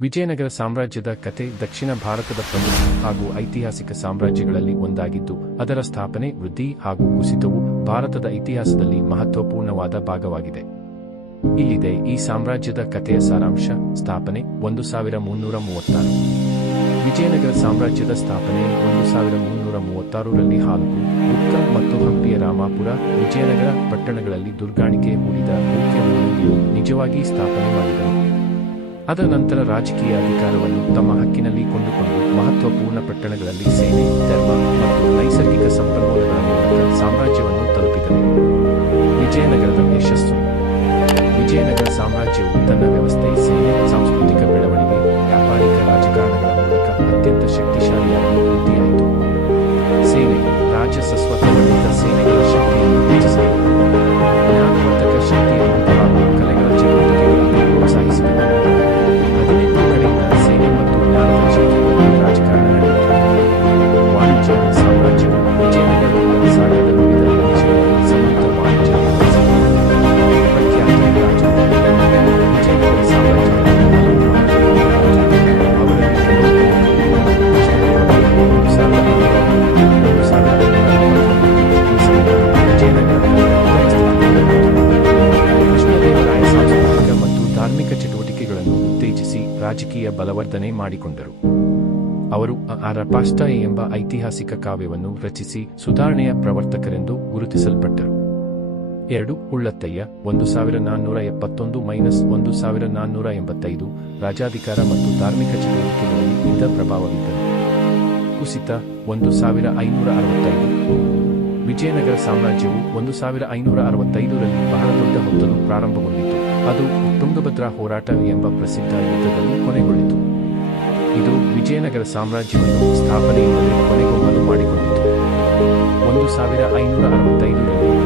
ವಿಜಯನಗರ ಸಾಮ್ರಾಜ್ಯದ ಕತೆ ದಕ್ಷಿಣ ಭಾರತದ ಪ್ರಮುಖ ಹಾಗೂ ಐತಿಹಾಸಿಕ ಸಾಮ್ರಾಜ್ಯಗಳಲ್ಲಿ ಒಂದಾಗಿದ್ದು, ಅದರ ಸ್ಥಾಪನೆ, ವೃದ್ಧಿ ಹಾಗೂ ಕುಸಿತವು ಭಾರತದ ಇತಿಹಾಸದಲ್ಲಿ ಮಹತ್ವಪೂರ್ಣವಾದ ಭಾಗವಾಗಿದೆ. ಇಲ್ಲಿದೆ ಈ ಸಾಮ್ರಾಜ್ಯದ ಕಥೆಯ ಸಾರಾಂಶ, ಸ್ಥಾಪನೆ, ಒಂದು ಸಾವಿರ ಮುನ್ನೂರ ಮೂವತ್ತಾರು. ವಿಜಯನಗರ ಸಾಮ್ರಾಜ್ಯದ ಸ್ಥಾಪನೆ, ಒಂದು ಸಾವಿರ ಮುನ್ನೂರ ಮೂವತ್ತಾರರಲ್ಲಿ ಹಾಲ್ಕು ಉಕ್ಕ ಮತ್ತು ಹಂಪಿಯ ರಾಮಾಪುರ, ವಿಜಯನಗರ ಪಟ್ಟಣಗಳಲ್ಲಿ ದುರ್ಗಾಣಿಕೆ ಹೂಡಿದ ಮುಖ್ಯ ಮೂಲಗಳು ನಿಜವಾಗಿ ಸ್ಥಾಪನೆ ಮಾಡಿದರು. ಅದರ ನಂತರ ರಾಜಕೀಯ ಅಧಿಕಾರವನ್ನು ತಮ್ಮ ಹಕ್ಕಿನಲ್ಲಿ ಕೊಂಡುಕೊಂಡು ಮಹತ್ವಪೂರ್ಣ ಪಟ್ಟಣಗಳಲ್ಲಿ ಸೇನೆ, ಧರ್ಮ ಮತ್ತು ನೈಸರ್ಗಿಕ ಸಂಪನ್ಮೂಲಗಳ ಮೂಲಕ ಸಾಮ್ರಾಜ್ಯವನ್ನು ತಲುಪಿದರು. ವಿಜಯನಗರದ ಯಶಸ್ಸು. ವಿಜಯನಗರ ಸಾಮ್ರಾಜ್ಯವು ತನ್ನ ವ್ಯವಸ್ಥೆ, ಸೇನೆ, ಸಾಂಸ್ಕೃತಿಕ ಬೆಳವಣಿಗೆ, ವ್ಯಾಪಾರಿಕ ರಾಜಕಾರಣಗಳ ಮೂಲಕ ಅತ್ಯಂತ ಶಕ್ತಿಶಾಲಿಯಾಗಿ ವೃದ್ಧಿಯಾಯಿತು ಸೇನೆ ಸೇನೆಗಳ ಉತ್ತೇಜಿಸಿ ರಾಜಕೀಯ ಬಲವರ್ಧನೆ ಮಾಡಿಕೊಂಡರು. ಅವರು ಅರಪಾಷ್ಟ ಎಂಬ ಐತಿಹಾಸಿಕ ಕಾವ್ಯವನ್ನು ರಚಿಸಿ ಸುಧಾರಣೆಯ ಪ್ರವರ್ತಕರೆಂದು ಗುರುತಿಸಲ್ಪಟ್ಟರು. ಎರಡು ಉಳ್ಳತ್ತಯ್ಯ, ಒಂದು ಸಾವಿರ ನಾನ್ನೂರ ಎಪ್ಪತ್ತೊಂದು ಮೈನಸ್ ಒಂದು ಸಾವಿರ ನಾನ್ನೂರ ಎಂಬತ್ತೈದು ರಾಜಾಧಿಕಾರ ಮತ್ತು ಧಾರ್ಮಿಕ ಚಟುವಟಿಕೆಗಳಲ್ಲಿ ಇದ್ದ ಪ್ರಭಾವವಿದ್ದರು. ಕುಸಿತ, ಒಂದು ಸಾವಿರ ಐನೂರ ಅರವತ್ತೈದು. ವಿಜಯನಗರ ಸಾಮ್ರಾಜ್ಯವು ಒಂದು ಸಾವಿರ ಐನೂರ ಅರವತ್ತೈದರಲ್ಲಿ ಬಹಳ ದೊಡ್ಡ ಹೊತ್ತನ್ನು ಪ್ರಾರಂಭಗೊಂಡಿತು. ಅದು ತುಂಗಭದ್ರಾ ಹೋರಾಟ ಎಂಬ ಪ್ರಸಿದ್ಧ ಯುದ್ಧದಲ್ಲಿ ಕೊನೆಗೊಳ್ಳಿತು. ಇದು ವಿಜಯನಗರ ಸಾಮ್ರಾಜ್ಯವನ್ನು ಸ್ಥಾಪನೆಯಿಂದಲೇ ಕೊನೆಗೊಮ್ಮಲು ಮಾಡಿಕೊಂಡಿತು. ಒಂದು ಸಾವಿರ ಐನೂರ ಅರವತ್ತೈದರಲ್ಲಿ